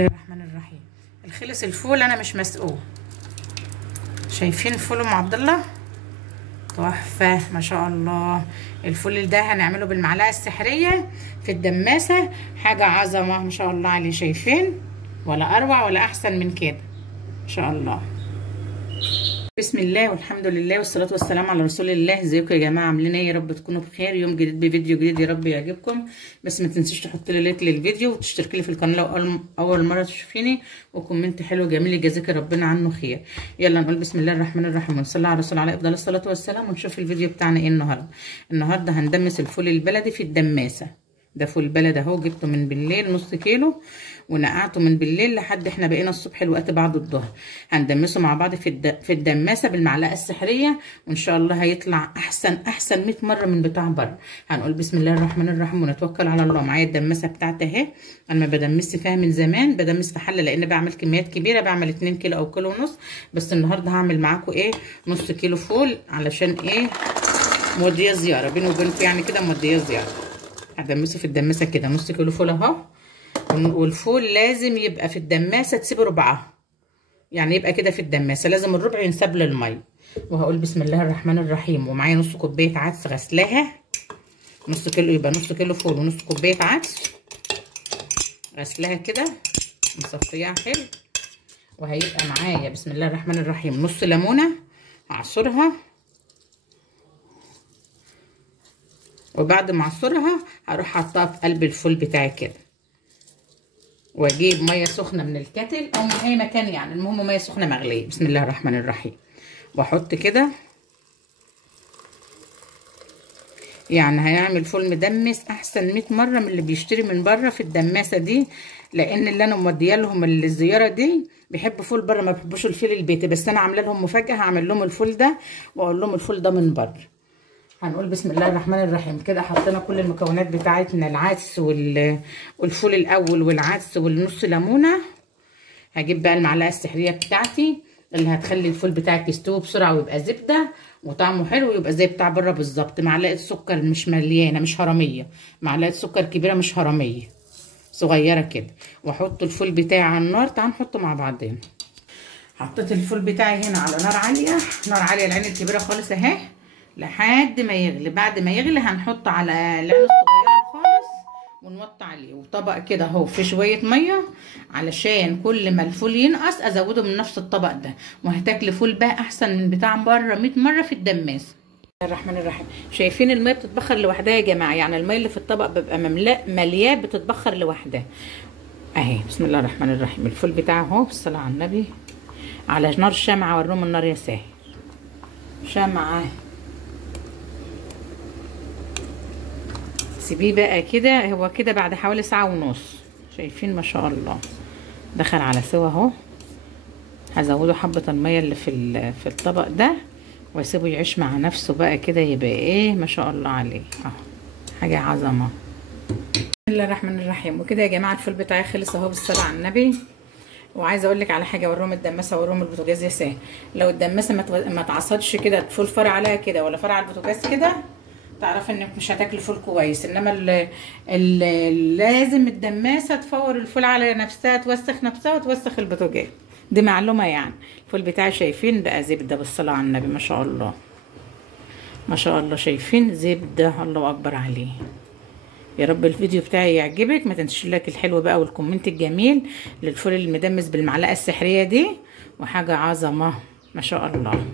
الله الرحمن الرحيم. الخلص الفول انا مش مسقوه. شايفين الفول ام عبد الله تحفه ما شاء الله. الفول ده هنعمله بالمعلقه السحريه في الدماسه، حاجه عظمه ما شاء الله عليه. شايفين؟ ولا اروع ولا احسن من كده ما شاء الله. بسم الله والحمد لله والصلاه والسلام على رسول الله. ازيكم يا جماعه؟ عاملين ايه؟ يا رب تكونوا بخير. يوم جديد بفيديو جديد يا رب يعجبكم. بس ما تنسيش تحط لي لايك للفيديو وتشتركي لي في القناه لو اول مره تشوفيني، وكومنت حلو جميل يجازيك ربنا عنه خير. يلا نقول بسم الله الرحمن الرحيم ونصلي على الرسول عليه افضل الصلاه والسلام، ونشوف الفيديو بتاعنا ايه النهارده هندمس الفول البلدي في الدماسه. ده فول بلد اهو، جبته من بالليل نص كيلو ونقعته من بالليل لحد احنا بقينا الصبح الوقت بعد الظهر. هندمسه مع بعض في الدماسه بالمعلقه السحريه، وان شاء الله هيطلع احسن 100 مره من بتاع بره. هنقول بسم الله الرحمن الرحيم ونتوكل على الله. معايا الدماسه بتاعتي اهي، انا ما بدمسش فيها من زمان، بدمس في حله لان بعمل كميات كبيره، بعمل 2 كيلو او كيلو ونص. بس النهارده هعمل معاكم ايه، نص كيلو فول، علشان ايه، موديه زياره بيني وبينكم يعني كده، موديه زياره. هدمسه في الدماسه كده نص كيلو فول اهو. والفول لازم يبقى في الدماسه تسيبه ربعها، يعني يبقى كده في الدماسه لازم الربع ينساب للميه. وهقول بسم الله الرحمن الرحيم. ومعايا نص كوبايه عدس غسلاها، نص كيلو يبقى نص كيلو فول ونص كوبايه عدس غسلاها كده مصفياها حلو. وهيبقى معايا بسم الله الرحمن الرحيم نص ليمونه هعصرها، وبعد ما اعصرها هروح حاطاها في قلب الفول بتاعي كده، واجيب ميه سخنه من الكاتل او من اي مكان، يعني المهم ميه سخنه مغليه. بسم الله الرحمن الرحيم. واحط كده، يعني هيعمل فول مدمس احسن 100 مره من اللي بيشتري من بره في الدماسه دي، لان اللي انا موديه لهم الزياره دي بيحبوا فول بره، ما بيحبوش الفول البيتي. بس انا عامله لهم مفاجاه، هعمل لهم الفول ده واقول لهم الفول ده من بره. هنقول بسم الله الرحمن الرحيم. كده حطينا كل المكونات بتاعتنا، العدس والفول الاول والعدس والنص ليمونه. هجيب بقى المعلقه السحريه بتاعتي اللي هتخلي الفول بتاعك يستوي بسرعه ويبقى زبده وطعمه حلو ويبقى زي بتاع بره بالظبط. معلقه سكر مش مليانه، مش هرميه، معلقه سكر كبيره مش هرميه، صغيره كده. واحط الفول بتاعي على النار. تعالوا نحطه مع بعضين. حطيت الفول بتاعي هنا على نار عاليه، نار عاليه، العين الكبيره خالص اهي، لحد ما يغلي. بعد ما يغلي هنحط على العين الصغيره خالص ونوطي عليه، وطبق كده اهو في شويه ميه، علشان كل ما الفول ينقص ازوده من نفس الطبق ده، وهتاكلي فول بقى احسن من بتاع بره 100 مره في الدماسه. الرحمن الرحيم. شايفين الميه بتتبخر لوحدها يا جماعه، يعني الميه اللي في الطبق بيبقى ملياه بتتبخر لوحدها اهي. بسم الله الرحمن الرحيم. الفول بتاعه اهو بالصلاه على النبي على نار شمعه. وريهم النار يا ساهي، شمعه. سيبيه بقى كده، هو كده بعد حوالي ساعة ونص. شايفين ما شاء الله دخل على سوا اهو. هزوده حبة المية اللي في الطبق ده، واسيبه يعيش مع نفسه بقى كده، يبقى ايه ما شاء الله عليه اهو، حاجة عظمة. بسم الله الرحمن الرحيم. وكده يا جماعة الفول بتاعي خلص اهو بالصلاة على النبي. وعايزه اقول لك على حاجه، اوريهم الدماسه واوريهم البوتاجاز يا ساهي. لو الدماسه ما اتعصدش كده، الفول فرع عليها كده ولا فرع على البوتاجاز كده، تعرفي انك مش هتاكلي فول كويس. انما لازم الدماسه تفور الفول على نفسها، توسخ نفسها وتوسخ البوتاجاز، دي معلومه يعني. الفول بتاعي شايفين بقى زبده بالصلاه على النبي ما شاء الله ما شاء الله. شايفين زبده، الله اكبر عليه. يا رب الفيديو بتاعي يعجبك. ما تنسيش اللايك الحلو بقى والكومنت الجميل للفول المدمس بالمعلقه السحريه دي، وحاجه عظمه ما شاء الله.